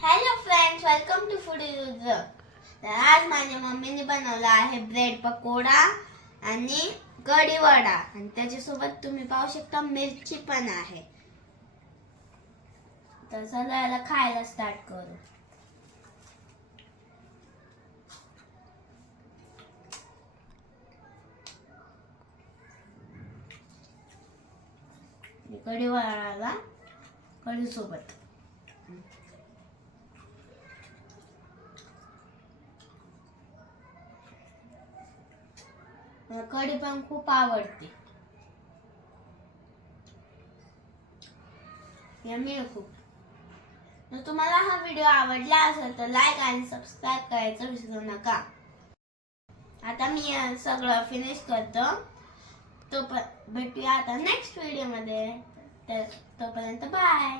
Hello friends, welcome to food use. तर आज माझ्या मम्मीने बनवला आहे ब्रेड पकोडा आणि कढी वडा आणि त्याच्यासोबत तुम्ही पाहू शकता मिरची पण आहे. तर चला याला खायला स्टार्ट करू. कढी वडाला कढी सोबत मला कढी पण खूप आवडते. यम्मी आहे खूप. जर तुम्हाला हा व्हिडिओ आवडला असेल तर लाईक आणि सबस्क्राईब करायचं विसरू नका. आता मी सगळं फिनिश करतो. तो भेटूया आता नेक्स्ट व्हिडिओ मध्ये. तोपर्यंत बाय.